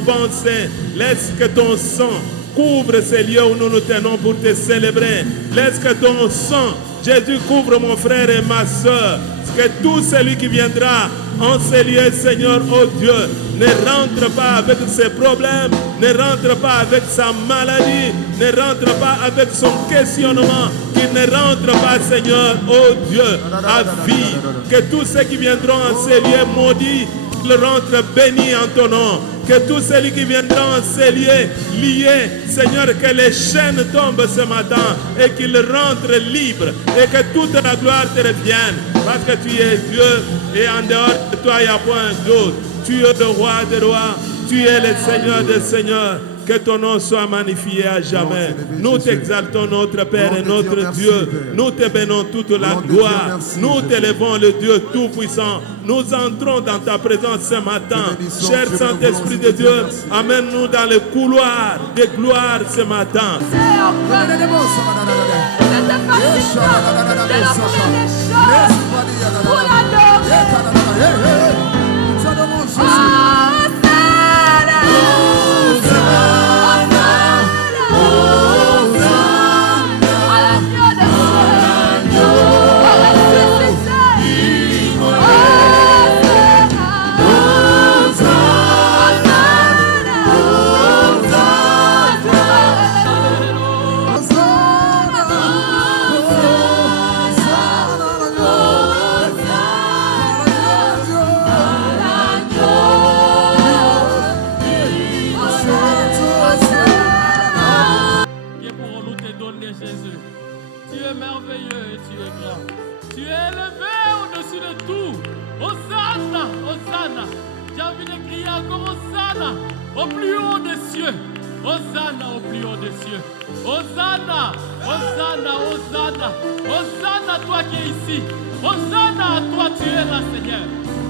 pensées. Laisse que ton sang couvre ces lieux où nous nous tenons pour te célébrer. Laisse que ton sang, Jésus, couvre mon frère et ma soeur. Que tout celui qui viendra en ces lieux, Seigneur, oh Dieu, ne rentre pas avec ses problèmes, ne rentre pas avec sa maladie, ne rentre pas avec son questionnement, qu'il ne rentre pas, Seigneur, oh Dieu, à vie. Que tous ceux qui viendront en ces lieux maudits, qu'ils rentrent bénis en ton nom. Que tous ceux qui viendront en ces lieux liés, Seigneur, que les chaînes tombent ce matin et qu'ils rentrent libres et que toute la gloire te revienne. Parce que tu es Dieu et en dehors de toi, il n'y a point d'autre. Tu es le roi des rois, tu es le Seigneur des seigneurs. Que ton nom soit magnifié à jamais. Nous t'exaltons, notre Père et notre Dieu. Nous te bénissons toute la gloire. Nous t'élevons, le Dieu Tout-Puissant. Nous entrons dans ta présence ce matin. Cher Saint-Esprit de Dieu, amène-nous dans le couloir de gloire ce matin. Au plus haut des cieux, Hosanna au plus haut des cieux. Hosanna, Hosanna, Hosanna, Hosanna à toi qui es ici. Hosanna à toi, tu es là, Seigneur.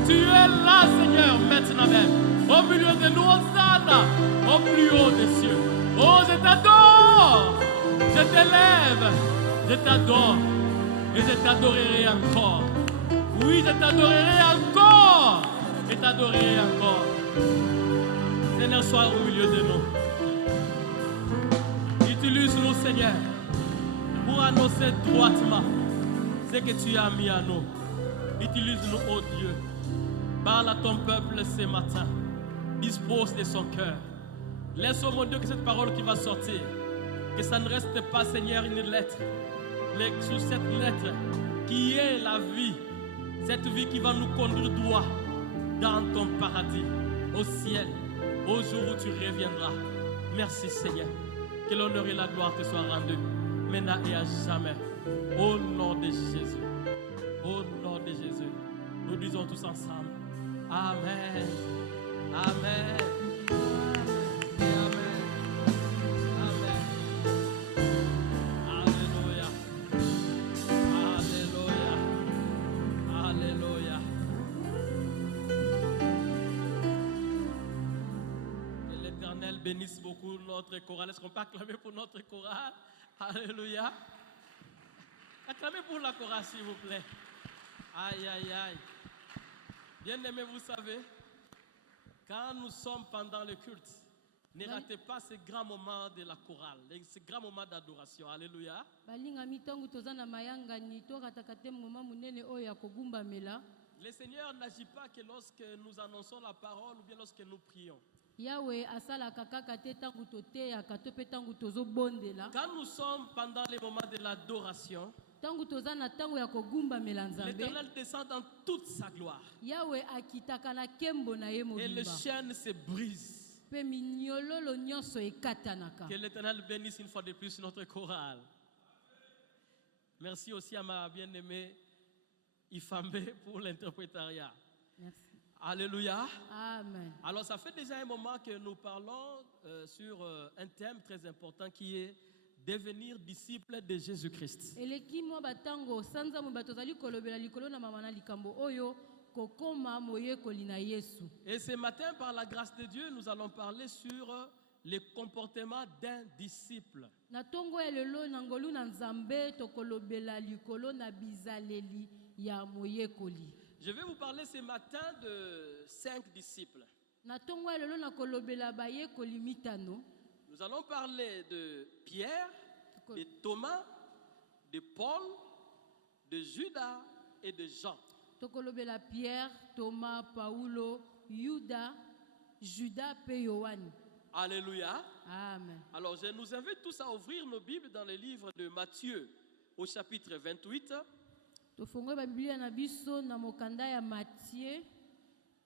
Tu es là, Seigneur, maintenant même. Au milieu de nous, Hosanna, au plus haut des cieux. Oh, je t'adore, je t'élève, je t'adore et je t'adorerai encore. Oui, je t'adorerai encore et t'adorerai encore. Seigneur, sois au milieu de nous. Utilise-nous, Seigneur, pour annoncer droitement ce que tu as mis à nous. Utilise-nous, oh Dieu. Parle à ton peuple ce matin. Dispose de son cœur. Laisse, oh mon Dieu, que cette parole qui va sortir, que ça ne reste pas, Seigneur, une lettre, mais sous cette lettre qui est la vie, cette vie qui va nous conduire droit dans ton paradis, au ciel, au jour où tu reviendras. Merci, Seigneur. Que l'honneur et la gloire te soient rendus, maintenant et à jamais. Au nom de Jésus. Au nom de Jésus. Nous disons tous ensemble. Amen. Amen. Amen. Amen. Alléluia. Alléluia. Alléluia. Que l'Éternel bénisse beaucoup notre chorale. Est-ce qu'on peut acclamer pour notre chorale? Alléluia. Acclamez pour la chorale, s'il vous plaît. Aïe, aïe, aïe. Bien-aimés, vous savez, quand nous sommes pendant le culte, ne ratez pas ces grands moments de la chorale, ces grands moments d'adoration. Alléluia. Le Seigneur n'agit pas que lorsque nous annonçons la parole ou bien lorsque nous prions. Quand nous sommes pendant les moments de l'adoration, l'Éternel descend dans toute sa gloire. Et les chaînes se brisent. Que l'Éternel bénisse une fois de plus notre chorale. Merci aussi à ma bien-aimée Ifambe pour l'interprétariat. Merci. Alléluia. Amen. Alors ça fait déjà un moment que nous parlons sur un thème très important qui est devenir disciple de Jésus-Christ. Et ce matin, par la grâce de Dieu, nous allons parler sur le comportement d'un disciple. Je vais vous parler ce matin de 5 disciples. Nous allons parler de Pierre, de Thomas, de Paul, de Judas et de Jean. Pierre, Thomas, Paulo, Judas, et Yohan. Alléluia. Amen. Alors je nous invite tous à ouvrir nos Bibles dans le livre de Matthieu au chapitre 28.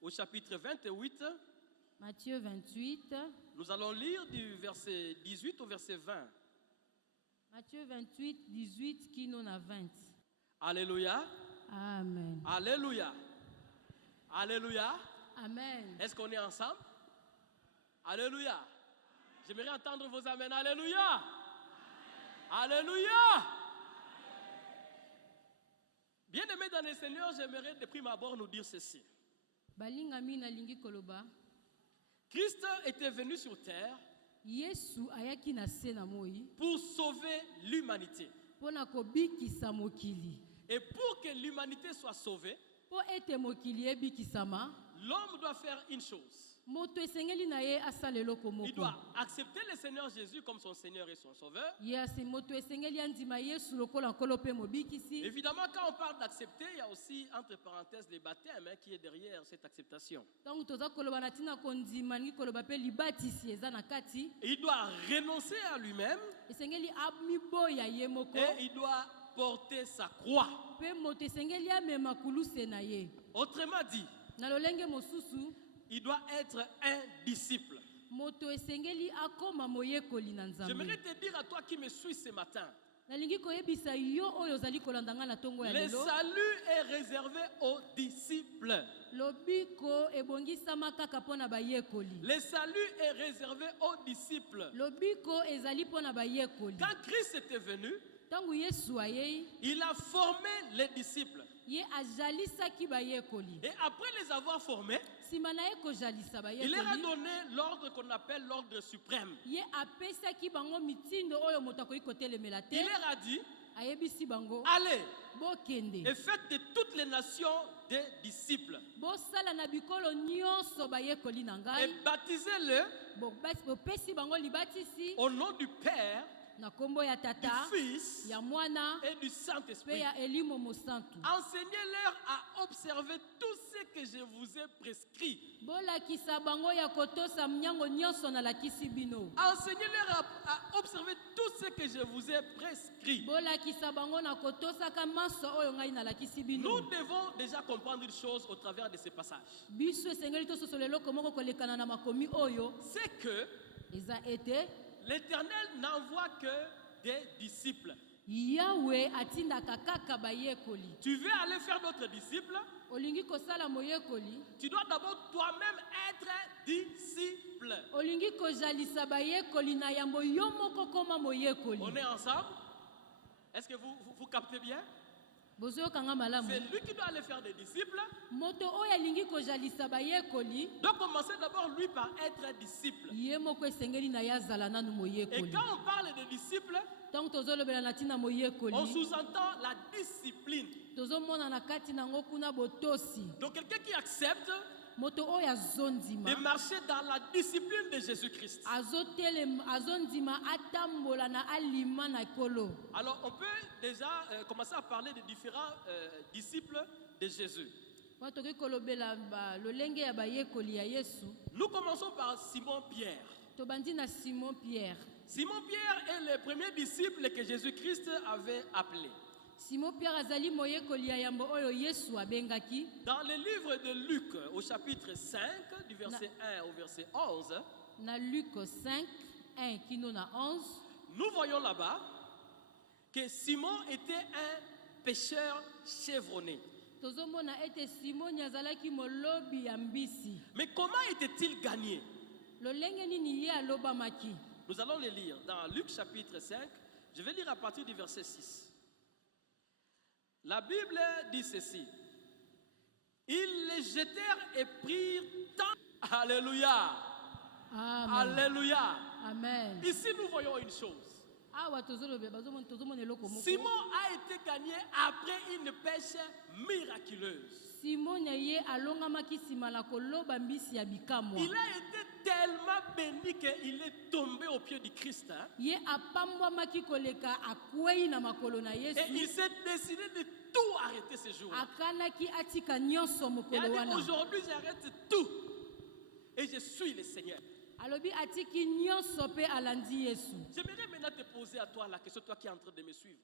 Au chapitre 28. Matthieu 28. Nous allons lire du verset 18 au verset 20. Matthieu 28, 18, qui nous a 20. Alléluia. Amen. Alléluia. Alléluia. Amen. Est-ce qu'on est ensemble? Alléluia. J'aimerais entendre vos amens. Alléluia. Alléluia. Bien-aimés dans le Seigneur, j'aimerais de prime abord nous dire ceci. Christ était venu sur terre pour sauver l'humanité. Et pour que l'humanité soit sauvée, l'homme doit faire une chose. Il doit accepter le Seigneur Jésus comme son Seigneur et son Sauveur. Évidemment, quand on parle d'accepter, il y a aussi, entre parenthèses, le baptême qui est derrière cette acceptation. Il doit renoncer à lui-même et il doit porter sa croix. Autrement dit, il doit être un disciple. J'aimerais te dire à toi qui me suis ce matin, le salut est réservé aux disciples. Le salut est réservé aux disciples. Quand Christ était venu, il a formé les disciples. Et après les avoir formés, il leur a donné l'ordre qu'on appelle l'ordre suprême. Il leur a dit, allez et faites de toutes les nations des disciples et baptisez-les au nom du Père, du Fils et du Saint-Esprit. Enseignez-leur à observer tout ce que je vous ai prescrit. Enseignez-leur à observer tout ce que je vous ai prescrit. Nous devons déjà comprendre une chose au travers de ces passages. C'est que l'Éternel n'envoie que des disciples. Tu veux aller faire d'autres disciples? Tu dois d'abord toi-même être disciple. On est ensemble? Est-ce que vous captez bien? C'est lui qui doit aller faire des disciples. Donc commencez d'abord lui par être disciple. Et quand on parle de disciples, on sous-entend la discipline. Donc quelqu'un qui accepte de marcher dans la discipline de Jésus-Christ. Alors on peut déjà commencer à parler de différents disciples de Jésus. Nous commençons par Simon-Pierre. Simon-Pierre est le premier disciple que Jésus-Christ avait appelé. Dans le livre de Luc, au chapitre 5, du verset 1 au verset 11, nous voyons là-bas que Simon était un pêcheur chevronné. Mais comment était-il gagné? Nous allons le lire dans Luc chapitre 5. Je vais lire à partir du verset 6. La Bible dit ceci. Ils les jetèrent et prirent tant. Alléluia. Amen. Alléluia. Amen. Ici nous voyons une chose. Simon a été gagné après une pêche miraculeuse. Simon ye alongamaki nsima na koloba mbisi ya bikamwa. Il a été tellement béni qu'il est tombé au pied du Christ. Hein? Ye apambwamaki koleka akwei na makolo na Yesu. Et il s'est décidé de tout arrêter ce jour. Akanaki atika nyonso Il a mokolo dit wana. aujourd'hui j'arrête tout. Et je suis le Seigneur. Alobi atiki nyonso pe alandi Yesu. J'aimerais maintenant te poser à toi la question, toi qui es en train de me suivre.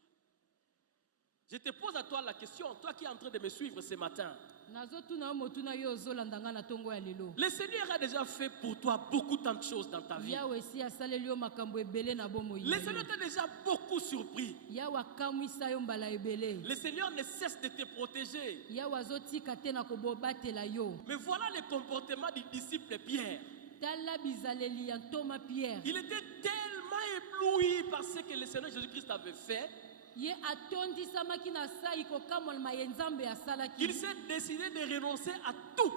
Je te pose à toi la question, toi qui es en train de me suivre ce matin. Nazotuna motuna yo ozolandanga na tongo ya lelo. Le Seigneur a déjà fait pour toi beaucoup tant de choses dans ta vie. Yawe si asaleli yo makambo ebele na bomoi. Le Seigneur t'a déjà beaucoup surpris. Yawe akamwisa yo mbala ebele. Le Seigneur ne cesse de te protéger. Yawe azotika te na kobobatela yo. Mais voilà le comportement du disciple Pierre. Tala bizaleli ya ntoma Pierre. Il était tellement ébloui par ce que le Seigneur Jésus-Christ avait fait. Ye atondisamaki na sai kokamwa mayenzambe asalaki. Il s'est décidé de renoncer à tout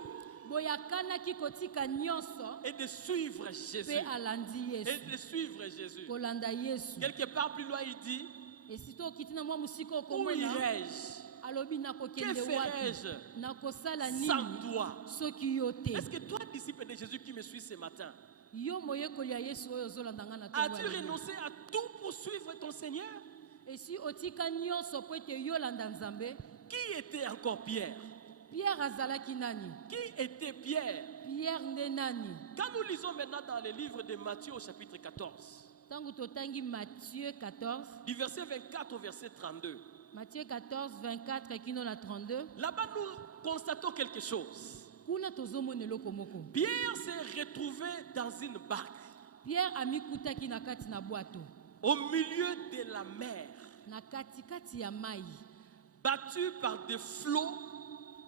Boyakanaki kotika nyonso et de suivre Jésus. pe alandi Et Yesu. de suivre Jésus. Kolanda Yesu. Quelque part plus loin, il dit, Esito kitina mwa musiko où komona. irai-je? Alobi Que nakokende wapi? ferai-je Nakosala sans nini? toi? Soki yo te. Est-ce que toi, disciple de Jésus qui me suis ce matin, Yo moyekoli ya Yesu oyo ozolandanga na tongo as-tu ya lelo. renoncé à tout pour suivre ton Seigneur? Esi otika nyonso po ete yolanda Nzambe. Qui était encore Pierre? Pierre azalaki nani? Qui était Pierre? Pierre nde nani? Quand nous lisons maintenant dans le livre de Matthieu au chapitre 14, Tangu totangi Matthieu 14, du verset 24 au verset 32, Matthieu 14, 24 kino na 32. là-bas nous constatons quelque chose. Kuna tozomona eloko moko. Pierre s'est retrouvé dans une barque Pierre amikutaki na kati na bwato. au milieu de la mer, Na katikati ya mai. battu par des flots,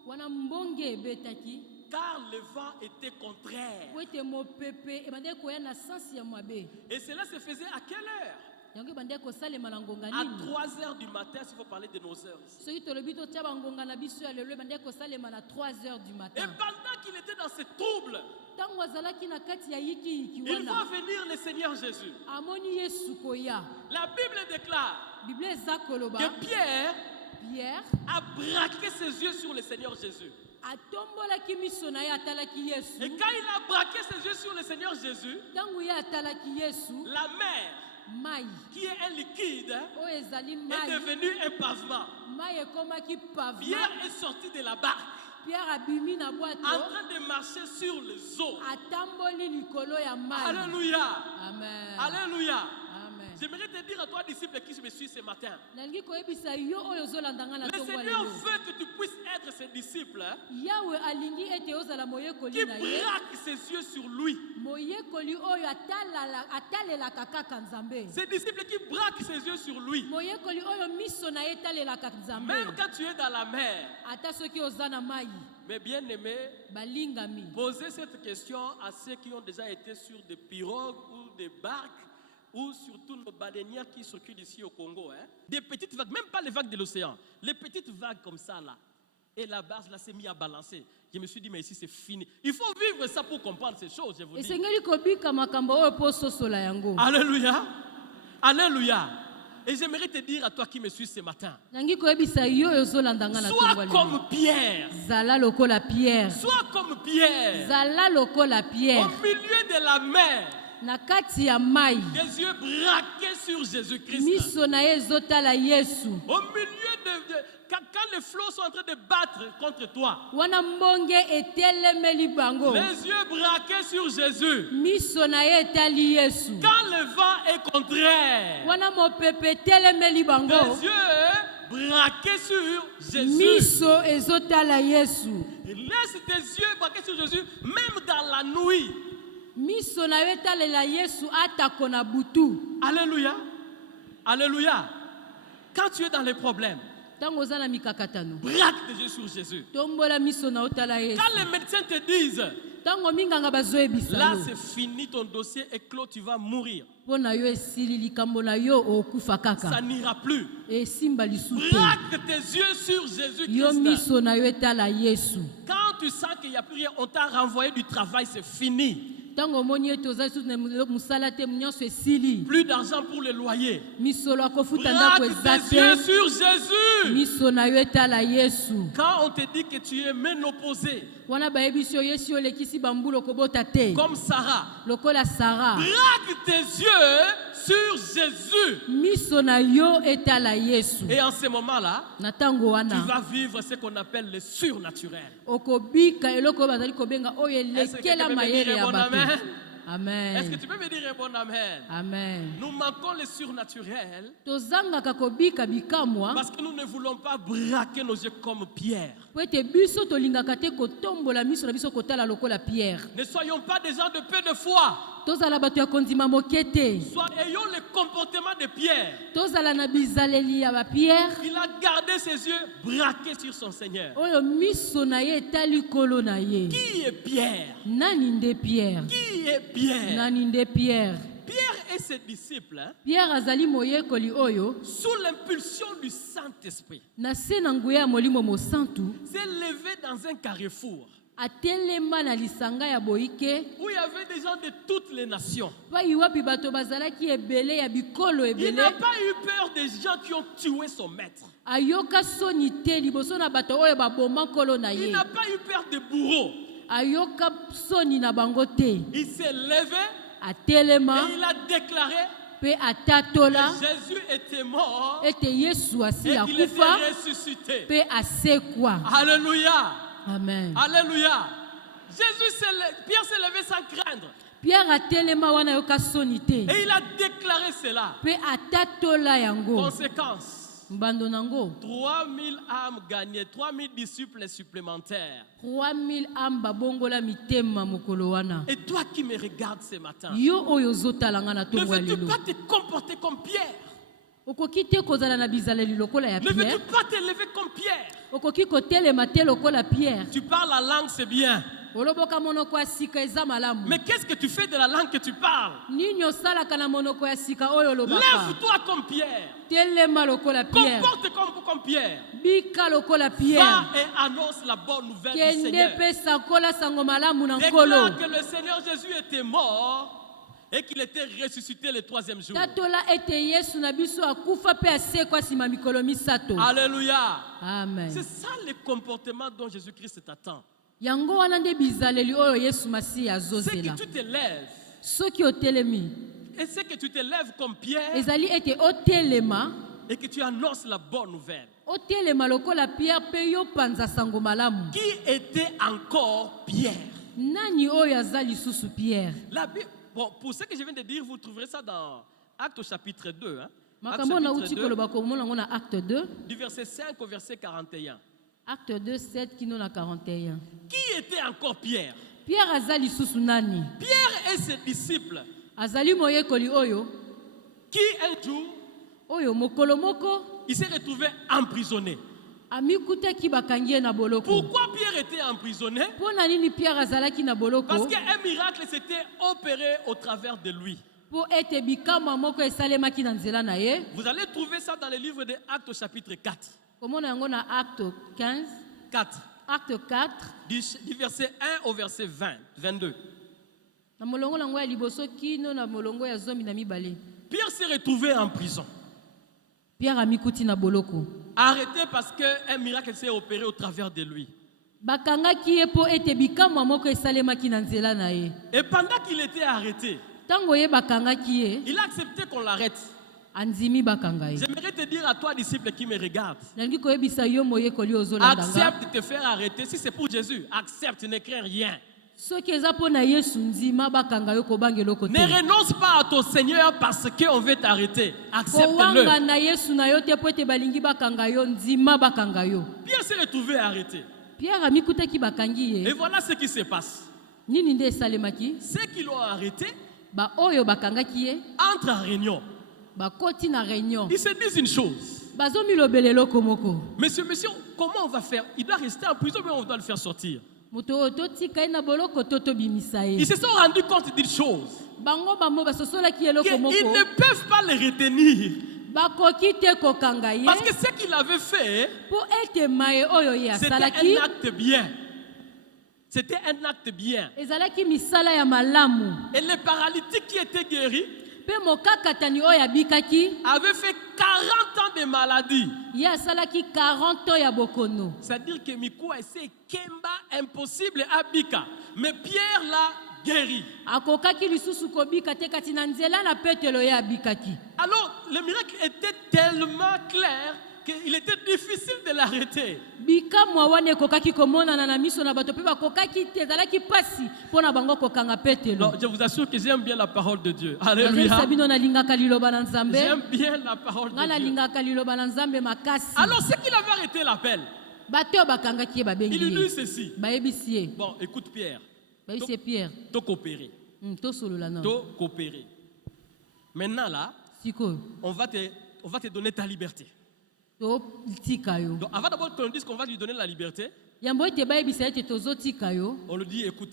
Wana mbonge ebetaki. car le vent était contraire. Po ete mopepe ebandeki koya na sansi ya mwabe. Et cela se faisait à quelle heure? Yango ebandeki kosalema na ngonga À nini? 3 heures du matin, s'il faut parler de nos heures ici. Soki tolobi totia bangonga na biso ya lelo ebandeki kosalema na 3 heures du Et matin. pendant qu'il était dans ce trouble, Tango azalaki na kati ya yiki il voit wana. venir le Seigneur Jésus. Amoni Yesu koya. La Bible déclare Bible eza koloba. que Pierre Pierre a braqué ses yeux sur le Seigneur Jésus. atombolaki miso na ye atalaki Yesu. Et quand il a braqué ses yeux sur le Seigneur Jésus, Tango ye atalaki Yesu, la mer, mai qui est un liquide, oyo ezali est mai. devenue un pavement. Mai ekomaki pavement. Pierre est sorti de la barque Pierre abimi na en bwato. train de marcher sur les eaux. Atamboli likolo ya mai. Alléluia. Amen. Alléluia. Amen. J'aimerais te dire à toi, disciple qui me suis ce matin, Nalingi koyebisa yo oyo ozolandanga na le tongo ya Seigneur lelo. veut que tu puisses être ce disciple hein, Yawe alingi ete ozala qui moyekoli na ye. braque ses yeux sur lui. Moyekoli oyo atalelaka kaka Nzambe. Ce disciple qui braque ses yeux sur lui. Moyekoli oyo miso na ye etalelaka Nzambe. Même quand tu es dans la mer. Ata soki oza na mai. Mais bien aimé, Balingami. posez cette question à ceux qui ont déjà été sur des pirogues ou des barques ou surtout nos baleinières qui circulent ici au Congo. Hein. Des petites vagues, même pas les vagues de l'océan, les petites vagues comme ça là. Et la barge là s'est mise à balancer. Je me suis dit, mais ici c'est fini. Il faut vivre ça pour comprendre ces choses, je vous dis. Esengeli kobika makambo oyo po sosola yango. Alléluia. Alléluia. Et j'aimerais te dire à toi qui me suis ce matin, Nangi koyebisa yo oyo ozolandanga na tongo ya sois lelo. comme Pierre. Zala lokola Pierre. Sois comme Pierre. Zala lokola Au Pierre. milieu de la mer, Na kati ya mai. des yeux braqués sur Jésus-Christ. Miso na ye ezotala Yesu. Au milieu quand les flots sont en train de battre contre toi, Wana mbonge etelemeli bango. les yeux braqués sur Jésus. Miso na ye etali Yesu. Quand le vent est contraire, Wana mopepe etelemeli bango. les yeux braqués sur Jésus. Miso ezotala Yesu. Laisse tes yeux braqués sur Jésus, même dans la nuit. Miso na yo etalela Yesu atako na butu. Alléluia. Alléluia. Quand tu es dans les problèmes, Tango oza na mikakatano. braque tes yeux sur Jésus. Tombola miso na otala Yesu. Quand les médecins te disent, Tango minganga bazoyebisa là yo. c'est fini, ton dossier est clos, tu vas mourir. Pona yo esili likambo na yo okufa Ça kaka. n'ira plus. Esimba lisusu. Braque tes yeux sur Yo Jésus-Christ. miso na yo etala Yesu. Quand tu sens qu'il n'y a plus rien, on t'a renvoyé du travail, c'est fini. Tango omoni ete ozali susu na mosala te nyonso esili. Plus d'argent pour les loyers. Misolo akofuta ndako Braque eza tes yeux te. sur Jésus. Miso na yo etala Yesu. Quand on te dit que tu es ménopausé, Wana bayebi si Yesu olekisi bambulo kobota te. comme Sarah, Lokola Sarah. braque tes yeux sur Jésus. Miso na yo etala Yesu. Et en ce moment-là, Na tango tu wana. vas vivre ce qu'on appelle le surnaturel. Okobika eloko bazali kobenga oyo Est-ce que tu elekela peux me mayele dire ya bon bato. amen? Amen. Est-ce que tu peux me dire un bon amen? Amen. Nous manquons le surnaturel Tozangaka kobika bikamwa parce que nous ne voulons pas braquer nos yeux comme Pierre. po ete biso tolingaka te kotombola miso na biso kotala lokola Pierre. Ne soyons pas des gens de peu de foi. Tozala bato ya kondima moke te. Ayons le comportement de Pierre. Tozala na bizaleli ya bapierre Il a gardé ses yeux braqués sur son Seigneur. oyo miso na ye etali kolo na ye. Qui est Pierre? Nani nde Pierre? Qui est Pierre? Nani nde Pierre? Pierre et ses disciples, Pierre azali moyekoli oyo sous l'impulsion du Saint-Esprit, na se na nguya ya molimo mosantu s'est levé dans un carrefour atelema na lisanga ya boyike où il y avait des gens de toutes les nations. pai wapi bato bazalaki ebele ya bikolo Il ebele. n'a pas eu peur des gens qui ont tué son maître. Ayoka soni te liboso na bato oyo baboma nkolo na Il ye. n'a pas eu peur des bourreaux. Ayoka soni na bango te. Il s'est levé Atelema et il a déclaré pe atatola que Jésus était mort ete Yesu asi et qu'il était akufa ressuscité. pe asekwa. Alléluia. Amen. Alléluia. Pierre s'est levé sans craindre. Pierre atelema wana yoka soni te. Et il a déclaré cela. Pe atatola yango. Conséquence. Mbando nango 3000 âmes gagnées, 3000 disciples supplémentaires. 3000 amba bongola mitema mokolo wana. Et toi qui me regardes ce matin, Yo oyo zotalanga na ne tongo veux-tu lelo. pas te comporter comme Pierre? Okoki te kozala na bizaleli lokola ya Ne veux-tu Pierre. pas te lever comme Pierre? Okoki kotelema te lokola Pierre. Tu parles la langue, c'est bien. Oloboka monoko ya sika eza malamu. Mais qu'est-ce que tu fais de la langue que tu parles? Nini osalaka na monoko ya sika oyo olobaka. Lève-toi comme Pierre. Telema lokola Pierre. Comporte comme Pierre. Bika lokola Pierre. Va et annonce la bonne nouvelle du Kende Seigneur. pesa kola sango malamu na nkolo. Déclare que le Seigneur Jésus était mort et qu'il était ressuscité le 3e jour. Tatola ete Yesu na biso akufa pe asekwa sima mikolo misato. Alléluia. Amen. C'est ça le comportement dont Jésus-Christ t'attend. Yango wana nde bizaleli oyo Yesu Masiya C'est azozela. que tu te lèves. Soki otelemi Et c'est que tu te lèves comme Pierre ezali ete otelema et que tu annonces la bonne nouvelle. otelema lokola Pierre pe yo panza sango malamu. Qui était encore Pierre? Nani oyo azali susu Pierre? La Bible, bon, pour ce que je viens de dire, vous trouverez ça dans Actes au chapitre 2. Hein? Actes Makambo na chapitre uti 2, koloba komona ngo na acte 2. du verset 5 au verset 41. Acte 2, 7 kino na 41. Qui était encore Pierre? Pierre azali susu nani? Pierre et ses disciples Azali moyekoli oyo qui un jour, oyo mokolo moko il s'est retrouvé emprisonné. amikutaki bakangi ye na boloko. Pourquoi Pierre était emprisonné? Pona nini Pierre azalaki na boloko? Parce qu'un miracle s'était opéré au travers de lui. Po ete bikama moko esalemaki na nzela na ye. Vous allez trouver ça dans le livre de Actes au chapitre 4. Komona yango na acte 15, 4. acte 4, Du verset 1 au verset 22. na molongo nango ya liboso kino na molongo ya zomi na mibale. Pierre s'est retrouvé en prison. Pierre amikuti na boloko. Arrêté parce qu'un miracle s'est opéré au travers de lui. Bakangaki ye po ete bikama moko esalemaki na nzela na ye. Et pendant qu'il était arrêté, Tango ye bakangaki ye, il a accepté qu'on l'arrête. anzimi bakanga ye. J'aimerais te dire à toi, disciple qui me regarde, Nalingi koyebisa yo moyekoli ozolandanga. accepte de te faire arrêter. Si c'est pour Jésus, accepte, ne crains rien. Soki eza po na Yesu nzima bakanga yo kobangela kote. Ne renonce pas à ton Seigneur parce qu'on veut t'arrêter. Kowanga Accepte-le. na Yesu na yo te po ete balingi bakanga yo nzima bakanga yo. Pierre s'est retrouvé arrêté. Pierre amikutaki bakangi Et ye. voilà ce qui se passe. Nini nde esalemaki? Ceux qui l'ont arrêté Ba oyo bakangaki ye, entrent en réunion. bakoti na réunion. Ils se disent une chose. Bazomilobela eloko moko. Monsieur, comment on va faire? Il doit rester en prison, mais on doit le faire sortir. Moto oyo totika ye na boloko to tobimisa ye. Ils se sont rendus compte d'une chose. Bango bamo basosolaki eloko Qu'ils moko. ne peuvent pas le retenir. Bakoki te kokanga ye. Parce que ce qu'il avait fait, Po ete maye oyo ye c'était asalaki un acte bien. C'était un acte bien. ezalaki misala ya malamu. Et le paralytique qui était guéri Pe mokakatani oyo abikaki avait fait 40 ans de maladie. ye asalaki 40 ans ya bokono. C'est-à-dire que Mikoua essaie Kemba impossible à Bika. Mais Pierre l'a guéri. Akokaki lisusu kobika te kati na nzela na Petelo ye abikaki. Alors, le miracle était tellement clair qu'il était difficile de l'arrêter. Bika mwa wana ekokaki komonana na miso na bato pe bakokaki te ezalaki pasi mpona bango kokanga Petelo. Non, je vous assure que j'aime bien la parole de Dieu. Alléluia. Sabino nalingaka liloba na Nzambe. J'aime bien la parole de Nga Dieu. nalingaka liloba na Nzambe makasi. Alors, c'est qu'il avait arrêté l'appel. Bato bakangaki ye babengi Il lui dit ye. ceci. Bayebisi ye. Bon, écoute Pierre. Bayebisi ye Pierre. T'as coopéré. Tosolola na. T'as coopéré. Maintenant là, Sikoyo. on va te donner ta liberté. Totika yo. Donc avant d'abord qu'on dise qu'on va lui donner la liberté, Yambo ete bayebisa ete tozotika yo. on lui dit écoute,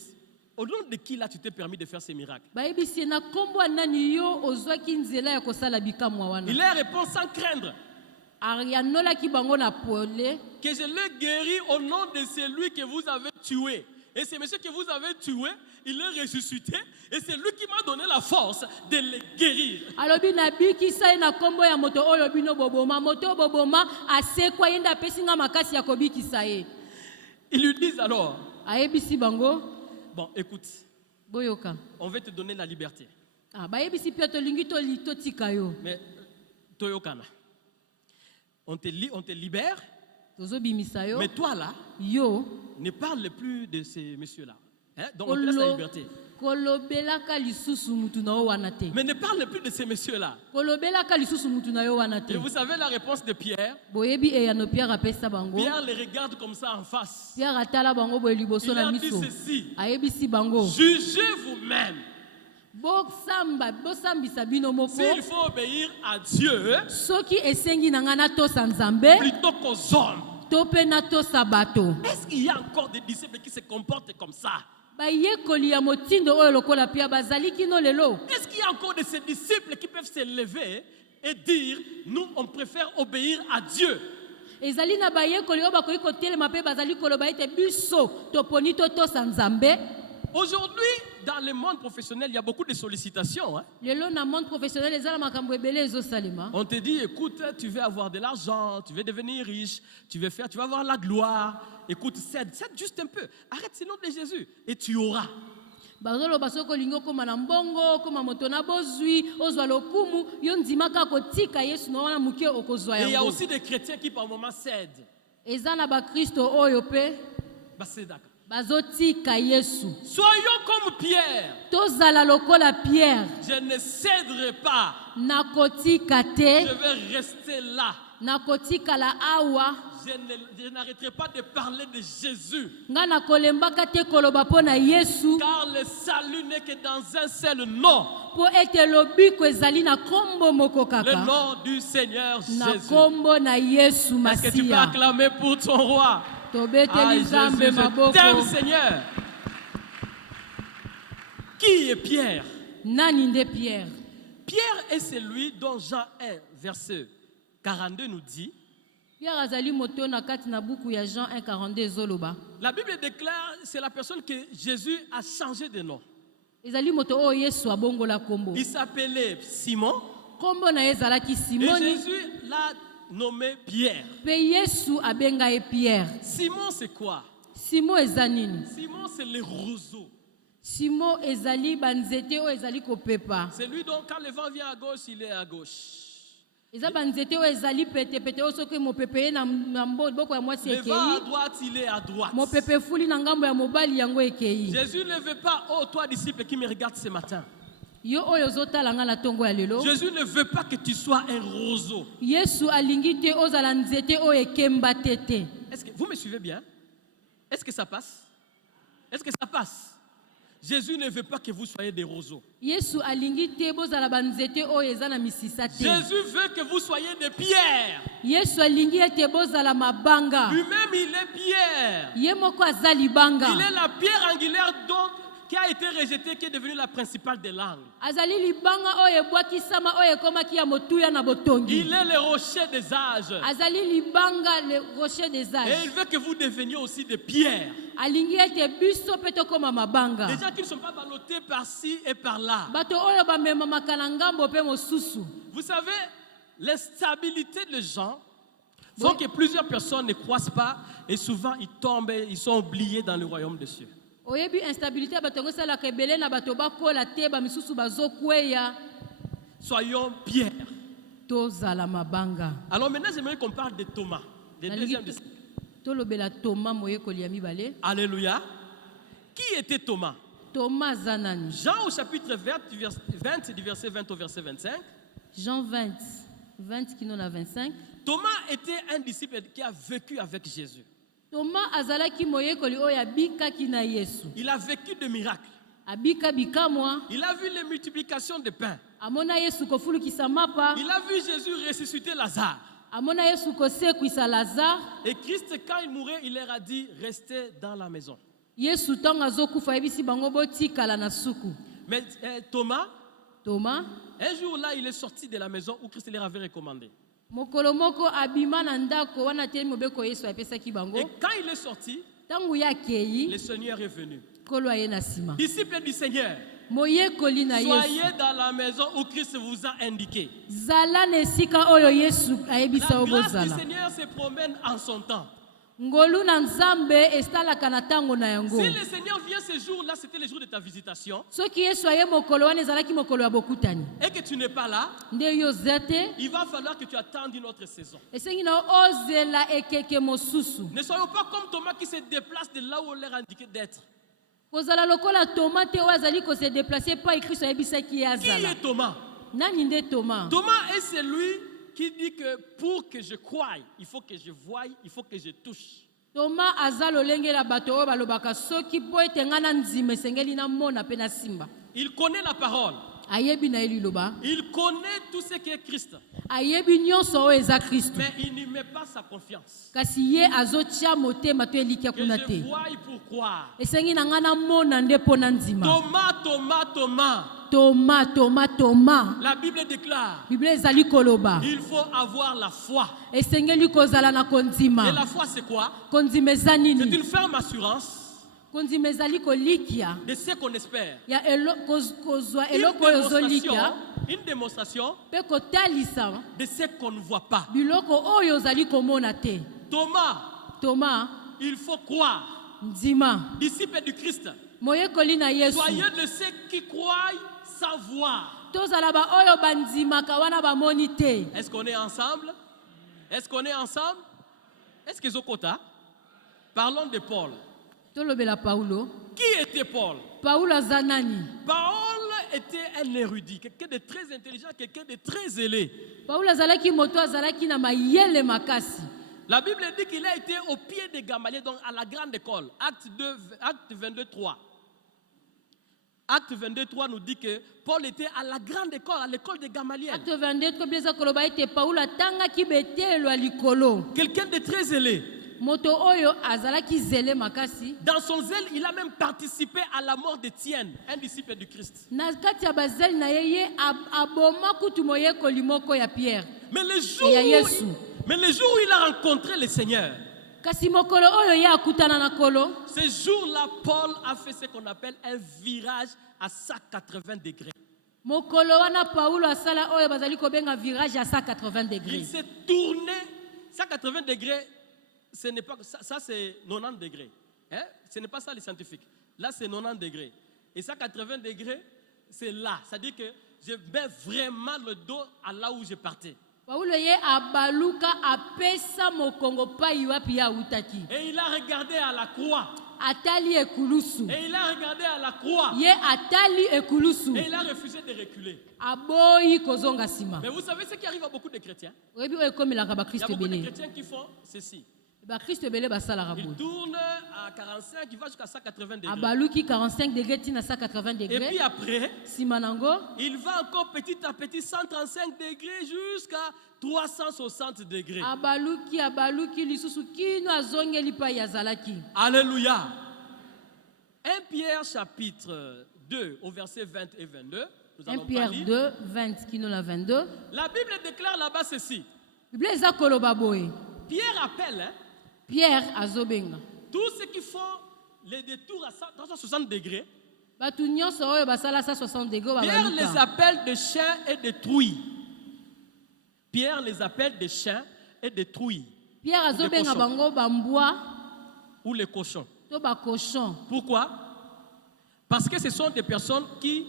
au nom de qui là tu t'es permis de faire ces miracles? Bayebisi ye na kombo ya nani yo ozwaki nzela ya kosala bikamwa wana. Il leur répond sans craindre Arianolaki bango na pole. que je l'ai guéri au nom de celui que vous avez tué. Et ce monsieur que vous avez tué, il est ressuscité et c'est lui qui m'a donné la force de le guérir. Alobi na bikisa ye na kombo ya moto oyo bino boboma. Moto boboma asekwa yenda apesinga makasi ya kobikisa ye. Ils lui disent alors, Ayebisi bango. bon écoute, Boyoka. on va te donner la liberté. Bayebisi pia tolingi totika yo. Mais Toyokana, on te libère, Tozobimisa yo. mais toi là, Yo. ne parle plus de ces messieurs-là. Hein? Donc on te laisse la liberté. Kolobelaka lisusu mutu na yo wana te. Mais ne parle plus de ces messieurs-là. Kolobelaka lisusu mutu na yo wana te. Et vous savez la réponse de Pierre? Boyebi eyano Pierre apesa bango. Pierre les regarde comme ça en face. Pierre atala bango boye liboso Il na a dit miso. ceci, Ayebisi bango. jugez vous-même. Bosambisa bino moko. S'il faut obéir à Dieu Soki esengi na ngana tosa Nzambe, plutôt qu'aux hommes. to pe na tosa bato. Est-ce qu'il y a encore des disciples qui se comportent comme ça? Bayekoli ya motindo oyo lokola pia bazali kino lelo. Est-ce qu'il y a encore de ces disciples qui peuvent se lever et dire, nous on préfère obéir à Dieu? Ezali na bayekoli oyo bakoki kotelema pe bazali koloba ete biso toponi to tosa Nzambe. Aujourd'hui, dans le monde professionnel, il y a beaucoup de sollicitations. Hein? Lelo na monde professionnel ezala makambo ebele ezosalema. On te dit, écoute, tu veux avoir de l'argent, tu veux devenir riche, tu vas avoir la gloire. Écoute, cède juste un peu. Arrête ce nom de Jésus et tu auras. Bazoloba soko lingo koma na mbongo, koma moto na bozwi, ozwa lokumu, yo ndimaka kotika Yesu na wana muke okozwa Et il y a yango. aussi des chrétiens qui par moments cèdent. Eza na ba Kristo oyo pe Bah, c'est d'accord. bazotika Yesu. Soyons comme Pierre. Tozala lokola Pierre. Je ne céderai pas. Nakotika Je te, vais rester là. nakotika la awa. Je n'arrêterai pas de parler de Jésus. Nga nakolembaka te koloba po na Yesu. Car le salut n'est que dans un seul nom. Po ete lobiko ezali na kombo moko Le kaka. nom du Seigneur Na Jésus. kombo na Yesu Est-ce que tu peux Masia. acclamer pour ton roi? Ah, Tobeteli Jésus, Nzambe je t'aime, maboko. Seigneur. Qui est Pierre? Nani nde Pierre? Pierre est celui dont Jean 1, verset 42 nous dit, Pierre azali moto na kati na buku ya Jean 1:42 ezoloba. la Bible déclare, c'est la personne que Jésus a changé de nom. Ezali moto oyo Yesu abongola kombo. Il s'appelait Simon Kombo na ye ezalaki et Simoni. Jésus l'a nommé Pierre. Pe Yesu abenga ye Pierre. Simon, c'est quoi? Simon eza nini? Simon, c'est le roseau. Simon ezali banzete oyo ezali kopepa. C'est lui dont quand le vent vient à gauche, il est à gauche. Eza banzete oyo ezali pete oyo soki mopepe ye na boko ya mwasi Le vent à ekei. droite, il est à droite. Mopepe fuli na ngambo ya mobali yango ekei. Jésus ne veut pas, oh toi disciple qui me regarde ce matin, Yo oyo ozotala nga na ntongo ya lelo. Jésus ne veut pas que tu sois un roseau. Yesu alingi te ozala nzete oyo ekemba te te. Est-ce que vous me suivez bien? Est-ce que ça passe? Est-ce que ça passe? Jésus ne veut pas que vous soyez des roseaux. Yesu alingi te bozala banzete oyo eza na misisa te. Jésus veut que vous soyez des pierres. Yesu alingi ete bozala mabanga. Lui-même, il est pierre. Ye moko aza libanga. Il est la pierre angulaire qui a été rejetée, qui est devenue la principale des langues. azali libanga oyo ebwakisama oyo ekomaki ya motuya na botongi. Il est le rocher des âges. Azali libanga le rocher des Et âges. il veut que vous deveniez aussi des pierres. Alingi ete biso mpe tokoma mabanga. Des gens qui ne sont pas ballottés par-ci et par-là. Bato oyo bamemamaka na ngambo mpe mosusu. Vous savez, l'instabilité des gens font que plusieurs personnes ne croissent pas et souvent ils tombent, ils sont oubliés dans le royaume des cieux. Oyebi instabilité bato yango esalaka ebele na bato bakola te bamisusu bazokweya. Soyons pierres. Tozala mabanga. Alors maintenant, j'aimerais qu'on parle de Thomas, le deuxième disciple. Tolobela Thomas moyekoli ya mibale. Alléluia. Qui était Thomas? Thomas zanani. Jean au chapitre 20 du verset 20 au verset 25. Jean 20 qui non à 25. Thomas était un disciple qui a vécu avec Jésus. Thomas azalaki moyekoli oyo abikaki na Yesu. Il a vécu des miracles. Abika bikamwa. Il a vu les multiplications de pain. Amona Yesu kofulukisa mapa. Il a vu Jésus ressusciter Lazare. Amona Yesu kosekwisa Lazare. Et Christ, quand il mourait, il leur a dit, restez dans la maison. Yesu ntango azokufa yebisi bango botikala na suku. Mais Thomas, un jour là, il est sorti de la maison où Christ leur avait recommandé. mokolo moko abima na ndako wana te mobeko Yesu apesaki bango. Et quand il est sorti, Tangu ya kei, le Seigneur est venu. kolo aye na sima. Disciples du Seigneur, Moyekoli na Yesu. soyez dans la maison où Christ vous a indiqué. Zala nesika oyo Yesu ayebisa La grâce du obozala. Seigneur se promène en son temps. Ngolu na Nzambe estalaka na tango na yango. Si le Seigneur vient ce jour-là, c'était le jour de ta visitation, Soki Yesu aye mokolo wana ezalaki mokolo ya bokutani. et que tu n'es pas là, Nde yo zete, il va falloir que tu attendes une autre saison. esengi na ozela ekeke mosusu. Ne soyons pas comme Thomas qui se déplace de là où on leur a indiqué d'être. Kozala lokola Thomas te oyo azali ko se déplacer pa Kristo ayebisaki ye Qui azala. est Thomas? Nani nde Thomas? Thomas est celui qui dit que pour que je croie, il faut que je voie, il faut que je touche. Thomas aza lolenge la bato oyo balobaka soki po ete nga na nzima esengeli na mona pe na simba. Il connaît la parole. Ayebi na ye liloba. Il connaît tout ce qui est Christ. Ayebi nyonso oyo eza Kristo. Mais il n'y met pas sa confiance. Kasi ye azotia motema to elikia Que kuna je te. voie pour croire. Esengi na nga na mona nde po na nzima. Thomas, Thomas, Thomas. Thomas, Thomas, Thomas. La Bible déclare, Bible ezali koloba. il faut avoir la foi. Esengeli kozala na Et kondima. la foi, c'est quoi? Kondima eza C'est nini? une ferme assurance Kondima ezali kolikia. de ce qu'on espère. Ya kozwa Une eloko oyo ozolikia. démonstration Pe kotalisa de ce qu'on ne voit pas. biloko oyo ozali komona te. Thomas, Il faut croire. ndima. Disciple du Christ. Moyekoli na Yesu. Soyez de ceux qui croient sans voir. Tozala ba oyo bandimaka wana bamoni te. Est-ce qu'on est ensemble? Est-ce qu'on est ensemble? Est-ce que Zokota? Parlons de Paul. Tolobela Paulo. Qui était Paul? Paulo aza nani? Paul était un érudit, quelqu'un de très intelligent, quelqu'un de très zélé. Paulo azalaki moto azalaki na mayele makasi. La Bible dit qu'il a été au pied de Gamaliel, donc à la grande école. Acte 22, 3. Acte 22, 3 nous dit que Paul était à la grande école, à l'école de Gamaliel. Acte 22 ko bieza koloba ete Paulo atangaki betelo ya likolo. Quelqu'un de très zélé. Moto oyo azalaki zele makasi. Dans son zèle, il a même participé à la mort d'Étienne, un disciple du Christ. Na kati ya bazeli na yeye aboma kutu moyekoli moko ya Pierre. Mais le jour Ya Yesu. où il a rencontré le Seigneur, Kasi mokolo oyo ye akutana na kolo. ce jour-là, Paul a fait ce qu'on appelle un virage à 180 degrés. Mokolo wana Paulo asala oyo bazali kobenga virage à 180 Il degrés. s'est tourné 180 degrés. Ce n'est pas ça, c'est 90 degrés. Hein? Ce n'est pas ça les scientifiques. Là, c'est 90 degrés. Et 180 degrés, c'est là. C'est-à-dire que je mets vraiment le dos à là où je partais. Paulo ye abaluka apesa mokongo pai wapi ya utaki. Et il a regardé à la croix. Atali ekulusu. Et il a regardé à la croix. Ye atali ekulusu. Et il a refusé de reculer. Aboyi kozonga sima. Mais vous savez ce qui arrive à beaucoup de chrétiens? Oyebi oyo ekomelaka Il y a bakristo beaucoup de ebele. chrétiens qui font ceci. Bakristo ebele basalaka Ils boye. tournent à 45, il va jusqu'à 180 degrés. Abaluki 45 degrés tina 180 Et puis degrés. après, Sima nango il va encore petit à petit 135 degrés jusqu'à 360 degrés. abaluki lisusu kino azongeli pai azalaki. Alléluia. 1 Pierre chapitre 2 au verset 20 et 22. Nous 1 allons Pierre pas lire. 2, 20, kino la 22. La Bible déclare là-bas ceci. Bible eza koloba boye. Pierre appelle Pierre azobenga. tous ceux qui font les détours à 360 degrés. Batu nyonso oyo basala 160 degrés Pierre babaluka. les appelle des chiens et des trouilles. Pierre les appelle des chiens et des trouilles. Pierre azobenga cochons. bango bambwa Ou les cochons. to ba cochon. Pourquoi? Parce que ce sont des personnes qui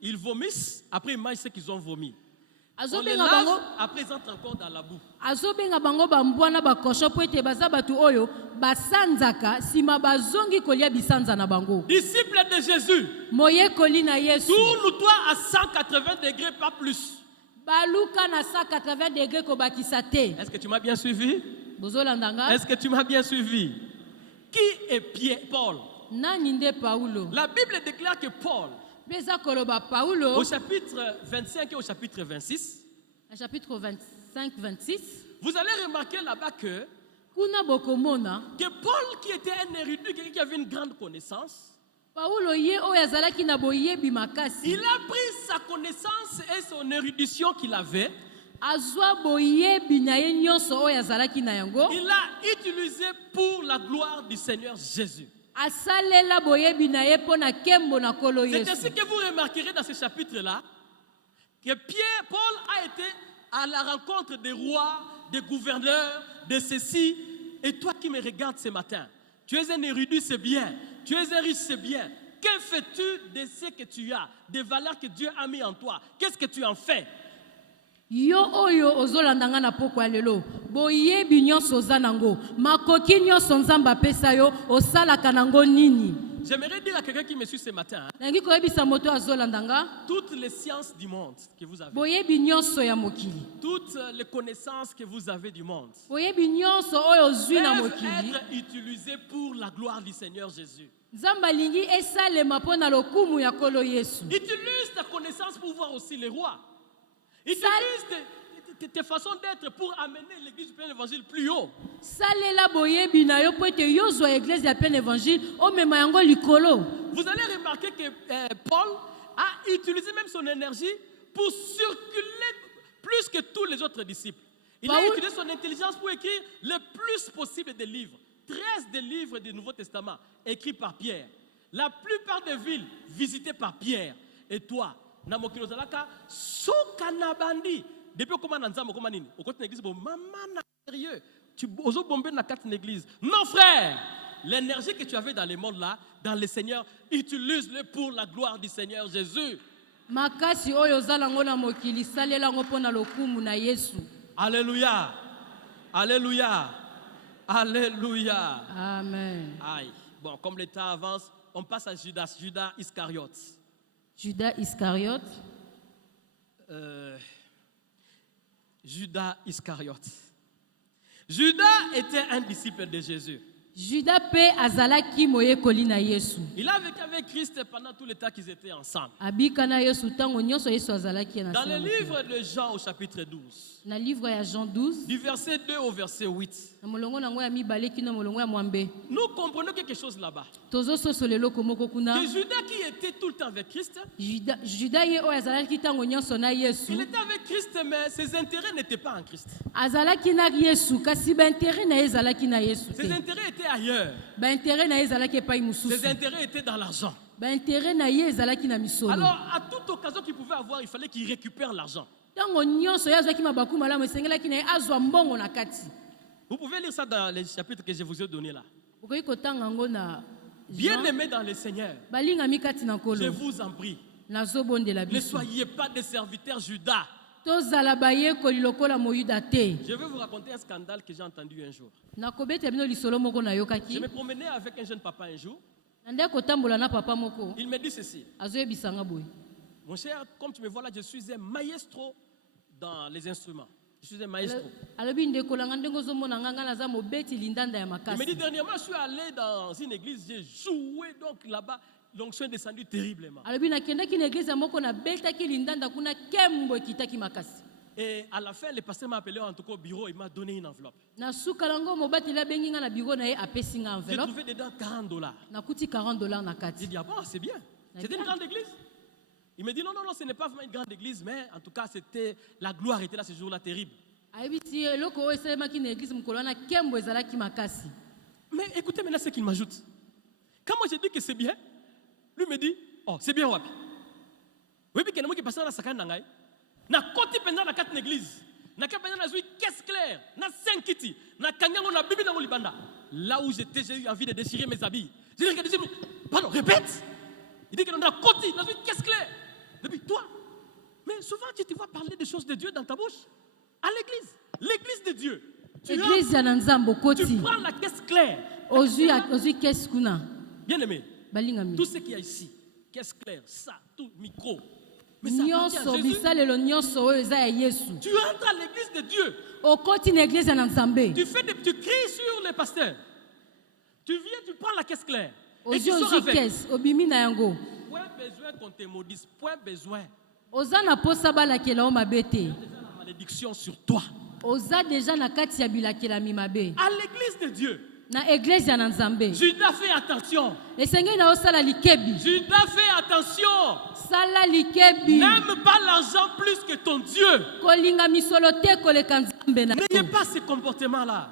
ils vomissent, après ils mangent ce qu'ils ont vomi. On les Azobenga lave, bango après ils entrent encore dans la boue. azobenga bango bambwa na ba cochon po ete baza batu oyo basanzaka sima bazongi kolia bisanza na bango. Disciples de Jésus, Moye koli na Yesu. tourne-toi à 180 degrés, pas plus. Baluka na 180 degrés ko bakisa te. Est-ce que tu m'as bien suivi? Bozolandanga. Est-ce que tu m'as bien suivi? Qui est Pierre, Paul? Nani nde Paulo? La Bible déclare que Paul, Beza koloba Paulo. au chapitre 25 et au chapitre 26, Au chapitre 25, 26. vous allez remarquer là-bas que Kuna bokomona. Paul, qui était un érudit, quelqu'un qui avait une grande connaissance, Paulo ye oyo azalaki na boyebi makasi. il a pris sa connaissance et son érudition qu'il avait, Azwa boyebi na ye nyonso oyo azalaki na yango. il l'a utilisé pour la gloire du Seigneur Jésus. Asalela boyebi na ye pona kembo na kolo C'est Yesu. ainsi que vous remarquerez dans ce chapitre-là que Paul a été à la rencontre des rois, des gouverneurs, de ceci. Et toi qui me regardes ce matin, tu es un érudit, c'est bien. Tu es un riche, c'est bien. Que fais-tu de ce que tu as, des valeurs que Dieu a mis en toi? Qu'est-ce que tu en fais? Yo oyo ozolandanga na pokwa lelo. Boyebi nyonso oza nango. Makoki nyonso nzamba pesa yo osalaka nango nini? J'aimerais dire à quelqu'un qui me suit ce matin, Nangi koyebisa moto azolandanga. toutes les sciences du monde que vous avez, Boyebi nyonso ya mokili. toutes les connaissances que vous avez du monde, Boyebi nyonso oyo ozwi na peuvent mokili. être utilisées pour la gloire du Seigneur Jésus. Nzamba lingi esalema pona lokumu ya kolo Yesu. Utilise ta connaissance pour voir aussi les rois. Utilise tes façons d'être pour amener l'église du plein évangile plus haut. Salela boyebi na yo po ete yo zwa église ya plein évangile omema yango likolo. Vous allez remarquer que Paul a utilisé même son énergie pour circuler plus que tous les autres disciples. Il a utilisé son intelligence pour écrire le plus possible de livres. 13 des livres du Nouveau Testament écrits par Pierre. La plupart des villes visitées par Pierre. Et toi, Namokilo Zalaka, Sokanabandi. Depuis comment Nanzamo, comment nini? Au côté de l'église, bon, maman, sérieux. Tu oses bomber dans 4 églises. Non, frère! L'énergie que tu avais dans le monde là, dans le Seigneur, utilise-le pour la gloire du Seigneur Jésus. Makasi oyo zalango na mokili salela ngo pona lokumu na Yesu. Alléluia. Alléluia. Alléluia. Amen. Aïe. Bon, comme le temps avance, on passe à Judas Iscariote. Judas Iscariote. Judas Iscariote. Judas était un disciple de Jésus. Judas pe azalaki moye koli na Yesu. Il a vécu avec Christ pendant tout le temps qu'ils étaient ensemble. Abika na Yesu tango nyonso Yesu azalaki na Dans le sama. livre de Jean au chapitre 12, Na livre ya Jean 12, du verset 2 au verset 8, na molongo nango ya mibale kino molongo ya mwambe. nous comprenons quelque chose là-bas. Tozo soso lelo komoko kuna. Que Judas qui était tout le temps avec Christ, Judas ye oyo azalaki tango nyonso na Yesu. il était avec Christ, mais ses intérêts n'étaient pas en Christ. Azalaki na Yesu kasi ba intérêt na ye ezalaki na Yesu Ses te. intérêts étaient ailleurs. Ba intérêt na ye ezalaki epai mosusu. Ses intérêts étaient dans l'argent. Ba intérêt na ye ezalaki na misolo. Alors, à toute occasion qu'il pouvait avoir, il fallait qu'il récupère l'argent. Tango nyonso ye azwaki mabaku malamu esengelaki na ye azwa mbongo na kati. Vous pouvez lire ça dans les chapitres que je vous ai donnés là. Okoki kotanga yango na Bien aimé dans le Seigneur, balingami kati na je nkolo. vous en prie, Nazobondela ne biso. soyez pas des serviteurs Judas. Tozala bayekoli lokola moyuda te. Je vais vous raconter un scandale que j'ai entendu un jour. Nakobeta bino lisolo moko Je nayokaki. me promenais avec un jeune papa un jour. Nande kotambola na papa moko. Il me dit ceci. Azoyebisanga boye. Mon cher, comme tu me vois là, je suis un maestro dans les instruments. Je suis un maestro. Alobi ndeko langa ndengo zomona nganga naza mobeti lindanda ya Il me makasi. dit dernièrement, je suis allé dans une église, j'ai joué donc là-bas. L'onction est descendue terriblement. Alobi nakendaki na église moko na betaki lindanda kuna kembo ekitaki makasi. Et à la fin, le pasteur m'a appelé en tout cas au bureau, il m'a donné une enveloppe. Na suka nango mobati la bengi nga na bureau na ye apesi nga J'ai enveloppe. trouvé dedans $40. Na kuti $40 na J'ai kati. dit, ah bon, c'est bien. C'était une grande église. Il me dit, non, ce n'est pas vraiment une grande église, mais en tout cas, la gloire était là ce jour-là terrible. Ayebiti eloko oyo esalemaki na église mokolo wana kembo ezalaki makasi. Mais écoutez maintenant ce qu'il m'ajoute. Quand moi j'ai dit que c'est bien, lui me dit, oh, c'est bien, wapi. Oui, puis qu'il y a qui passe dans la sakane nangai. Na koti pendant la quatre église. Na kapenda na zui caisse claire, na 5 kiti, na kanyango na bibi na libanda. Là où j'étais, j'ai eu envie de déchirer mes habits. J'ai dit, pardon, répète. Il dit que dans la koti, na zui caisse claire. Depuis toi. Mais souvent tu te vois parler des choses de Dieu dans ta bouche. À l'église, l'église de Dieu. Église ya nzambo Tu koti. prends la caisse claire. Ozui caisse kuna. Bien aimé. Balinga mi. Tout ce qu'il y a ici, caisse claire, ça, tout, micro. Mais ça appartient à Nyonso Jésus. bisalelo nyonso oyo eza ya Yesu. Tu entres à l'église de Dieu. Okoti na église ya nzambe. Tu cries sur les pasteurs. Tu viens, tu prends la caisse claire. Et Ozui tu sors avec. caisse obimi na yango. Point besoin qu'on te maudisse. Point besoin. Oza na posa balakela o mabe te. Déjà la malédiction sur toi. Oza déjà na kati ya bilakela mi mabe. À l'église de Dieu. Na église ya nzambe. Judas, fais attention. Esengeli na osala likebi. Judas, fais attention. Sala likebi. N'aime pas l'argent plus que ton Dieu. Kolinga misolo te koleka nzambe na. N'ayez pas ce comportement-là.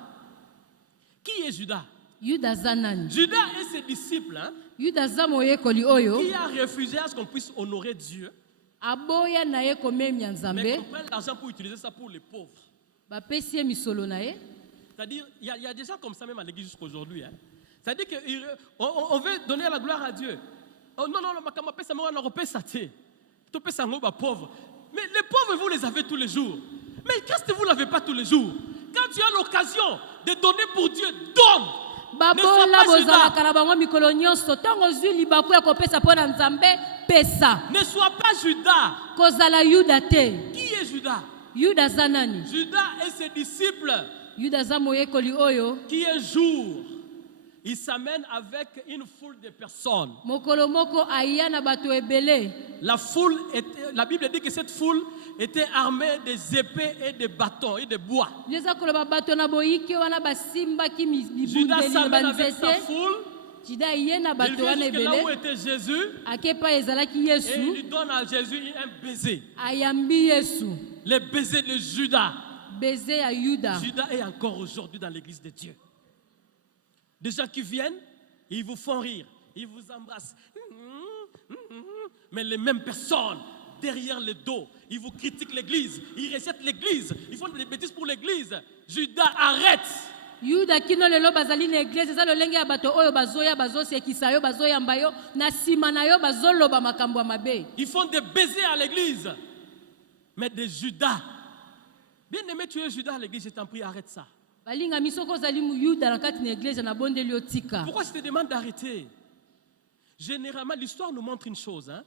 Qui est Judas? Yuda zanani. Judas et ses disciples, hein, Yuda za moyekoli oyo. qui a refusé à ce qu'on puisse honorer Dieu, Aboya na ye komemia mais nzambe. qu'on prenne l'argent pour utiliser ça pour les pauvres. Bapesi ye misolo na ye. C'est-à-dire, il y a des gens comme ça même à l'église jusqu'à aujourd'hui. Hein. C'est-à-dire qu'on veut donner la gloire à Dieu. Oh, non, pauvre. Mais les pauvres, vous les avez tous les jours. Mais qu'est-ce que vous ne l'avez pas tous les jours? Quand tu as l'occasion de donner pour Dieu, donne. Babola bozalaka na bango mikolo nyonso ntango ozwi libaku ya kopesa mpo na nzambe pesa. Ne sois pas Judas. Kozala Yuda te. Qui est Judas? Yuda za nani? Judas et ses disciples Yuda za moyekoli oyo. qui un jour, il s'amène avec une foule de personnes. Mokolo moko aya na bato ebele. La Bible dit que cette foule était armée des épées et des bâtons et de bois. Leza koloba bato na boyiki wana basimbaki Judas bibundeli s'amène avec sa banzete. foule. Juda ye na Il bato vient wana jusque là où ebele. était Jésus Akepa ezalaki et il Yesu. lui donne à Jésus un baiser. Ayambi Yesu. Le baiser de Judas. Baiser ya Yuda. Judas est encore aujourd'hui dans l'église de Dieu. Des gens qui viennent, ils vous font rire, ils vous embrassent. Mais les mêmes personnes, derrière le dos, ils vous critiquent l'église, ils rejettent l'église, ils font des bêtises pour l'église. Judas, arrête! Yuda kino lelo bazali na église eza lolenge ya bato oyo bazoya bazosekisa yo bazoyamba yo na nsima na yo bazoloba makambo ya mabe. Ils font des baisers à l'église. Mais des Judas. Bien aimé, tu es Judas à l'église, je t'en prie, arrête ça. Balinga misoko ozali Yuda na kati na église na bondeli yo tika. Pourquoi je te demande d'arrêter? Généralement, l'histoire nous montre une chose, hein?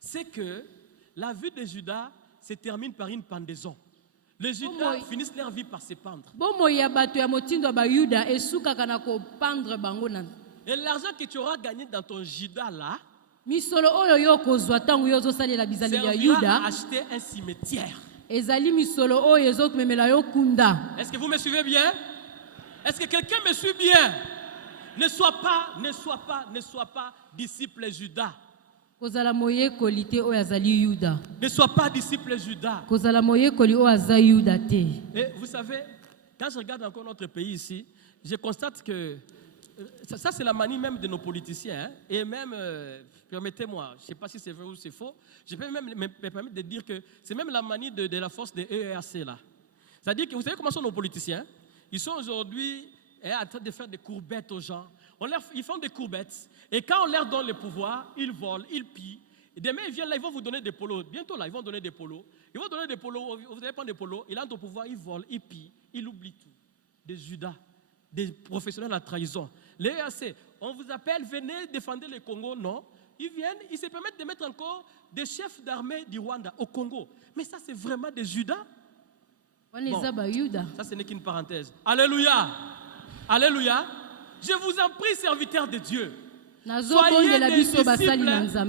C'est que la vie de Judas se termine par une pendaison. Les Judas finissent leur vie par se pendre. Bomo ya bato ya motindo ba Yuda esukaka na kopandre bango na. Et l'argent que tu auras gagné dans ton Judas là Misolo oyo yo kozwa tango yo ozosalela bizali ya servira Yuda. à acheter un cimetière. Ezali misolo oyo ezokumemela yo kunda. Est-ce que vous me suivez bien? Est-ce que quelqu'un me suit bien? Ne sois pas disciple Judas. Kozala moyekoli te oyo azali Yuda. Ne sois pas disciple Judas. Kozala moyekoli oyo aza Yuda te. Et vous savez, quand je regarde encore notre pays ici, je constate que ça c'est la manie même de nos politiciens. Hein, et même, permettez-moi, je ne sais pas si c'est vrai ou c'est faux, je peux même me permettre de dire que c'est même la manie de la force de EEAC là. C'est-à-dire que vous savez comment sont nos politiciens? Ils sont aujourd'hui en train de faire des courbettes aux gens. Ils font des courbettes. Et quand on leur donne le pouvoir, ils volent, ils pillent. Et demain, ils viennent là, ils vont vous donner des polos. Bientôt là, ils vont donner des polos. Ils vont donner des polos, vous allez prendre des polos. Il entre au pouvoir, ils volent, ils pillent, ils oublient tout. Des Judas, des professionnels à trahison. Les EAC, on vous appelle, venez défendre le Congo. Non. Ils viennent, ils se permettent de mettre encore des chefs d'armée du Rwanda au Congo. Mais ça, c'est vraiment des Judas. Bon, ça, ce n'est qu'une parenthèse. Alléluia. Alléluia. Je vous en prie, serviteurs de Dieu. Soyez des disciples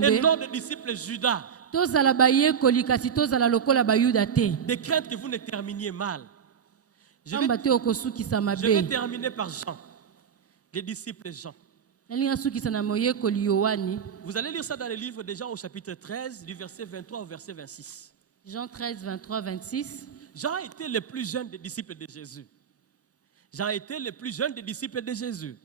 et non des disciples Judas. tozala bayekoli kasi tozala lokola bayuda te. De crainte que vous ne terminiez mal. Je Pamba te okosukisa vais mabe. terminer par Jean, les disciples Jean. Nalinga sukisa na moyekoli Yohani. Vous allez lire ça dans le livre de Jean au chapitre 13, du verset 23 au verset 26. Jean 13, 23, 26. Jean était le plus jeune des disciples de Jésus. Jean était le plus jeune des disciples de Jésus.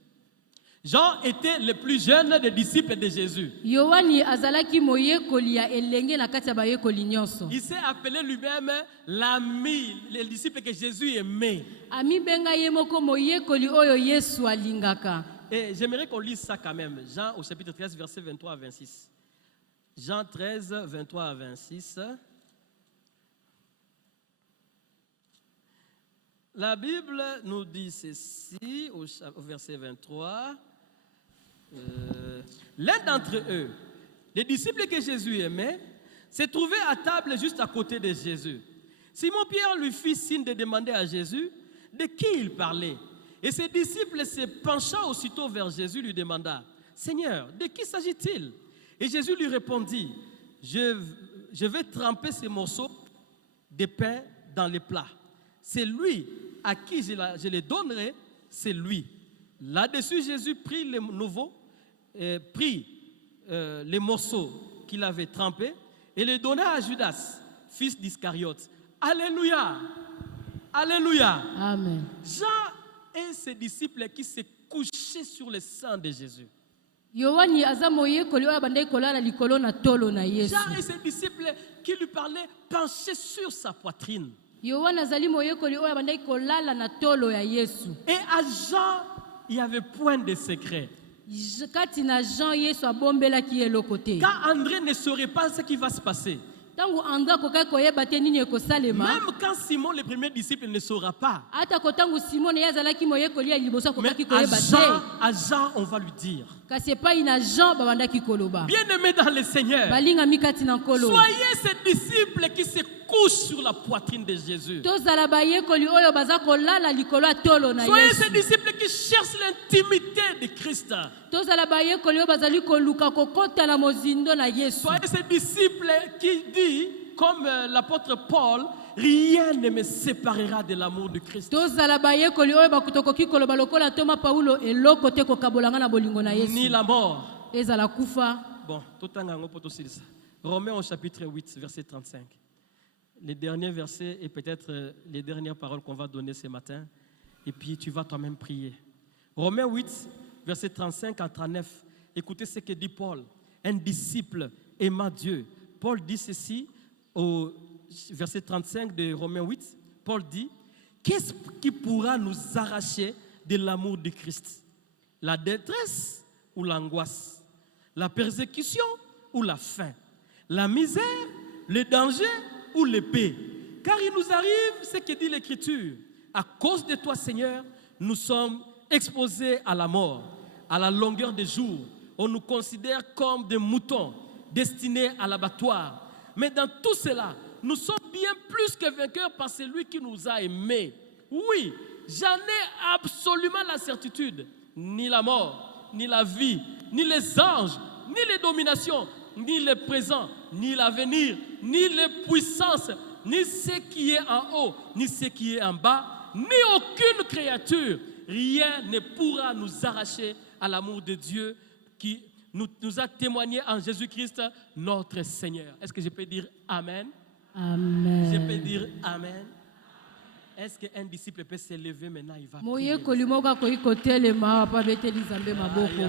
Jean était le plus jeune des disciples de Jésus. Yohani azalaki moyekoli ya elenge na kati ya bayekoli nyonso. Il s'est appelé lui-même l'ami, le disciple que Jésus aimait. Ami benga ye moko moyekoli oyo Yesu alingaka. Et j'aimerais qu'on lise ça quand même. Jean au chapitre 13, verset 23 à 26. Jean 13, 23 à 26. La Bible nous dit ceci au verset 23. L'un d'entre eux, les disciples que Jésus aimait, s'est trouvé à table juste à côté de Jésus. Simon-Pierre lui fit signe de demander à Jésus de qui il parlait. Et ses disciples se penchant aussitôt vers Jésus lui demanda, « Seigneur, de qui s'agit-il » Et Jésus lui répondit, « Je vais tremper ces morceaux de pain dans les plats. C'est lui à qui je les donnerai, c'est lui. » Là-dessus, Jésus prit les morceaux qu'il avait trempés et les donna à Judas, fils d'Iscariote. Alléluia! Alléluia! Amen. Jean et ses disciples qui se couchaient sur le sang de Jésus. Yohani aza moyekoli oyo bandai kolala likolo na tolo na Yesu. Jean et ses disciples qui lui parlaient penchaient sur sa poitrine. Yohani azali moyekoli oyo bandai kolala na tolo ya Yesu. Et à Jean, il n'y avait point de secret. Kati na Jean Yesu abombelaki eloko te. Car André ne saurait pas ce qui va se passer. Tangu anga kokai koyeba te nini ekosalema. Même quand Simon, le premier disciple, ne saura pas. Ata ko tangu Simone ye azalaki moyekoli ya liboso Mais kokaki koyeba te. à Jean, on va lui dire. Kasi epai na Jean babandaki koloba. Bien-aimé dans le Seigneur, Balinga mikati na nkolo. soyez ces disciples qui se couchent sur la poitrine de Jésus. Tozala bayekoli oyo baza kolala likolo ya tolo na Soyez Yesu. ces disciples qui cherchent l'intimité de Christ. Tozala bayekoli oyo bazali koluka kokota na mozindo na Yesu. Soyez ces disciples qui disent, comme l'apôtre Paul, rien ne me séparera de l'amour de Christ. Tozala bayekoli oyo bakutokoki koloba lokola Toma Paulo eloko te kokabolanga na bolingo na Yesu. Ni la mort. Ezala kufa. Bon, tout le temps, on peut aussi dire ça. Romains au chapitre 8, verset 35. Les derniers versets et peut-être les dernières paroles qu'on va donner ce matin. Et puis tu vas toi-même prier. Romains 8, verset 35 à 39. Écoutez ce que dit Paul, un disciple aimant Dieu. Paul dit ceci au verset 35 de Romains 8. Paul dit, qu'est-ce qui pourra nous arracher de l'amour de Christ? La détresse ou l'angoisse? La persécution ou la faim? La misère, le danger ou l'épée? Car il nous arrive ce que dit l'Écriture. À cause de toi, Seigneur, nous sommes exposés à la mort, à la longueur des jours. On nous considère comme des moutons destinés à l'abattoir. Mais dans tout cela, nous sommes bien plus que vainqueurs par celui qui nous a aimés. Oui, j'en ai absolument la certitude. Ni la mort, ni la vie, ni les anges, ni les dominations, ni le présent, ni l'avenir, ni les puissances, ni ce qui est en haut, ni ce qui est en bas, ni aucune créature. Rien ne pourra nous arracher à l'amour de Dieu qui nous a témoigné en Jésus-Christ, notre Seigneur. Est-ce que je peux dire Amen? Amen. Je peux dire Amen. Est-ce qu'un disciple peut se lever maintenant? Il va prier. Moyekoli moko koyi kotelema pa beteli Nzambe maboko.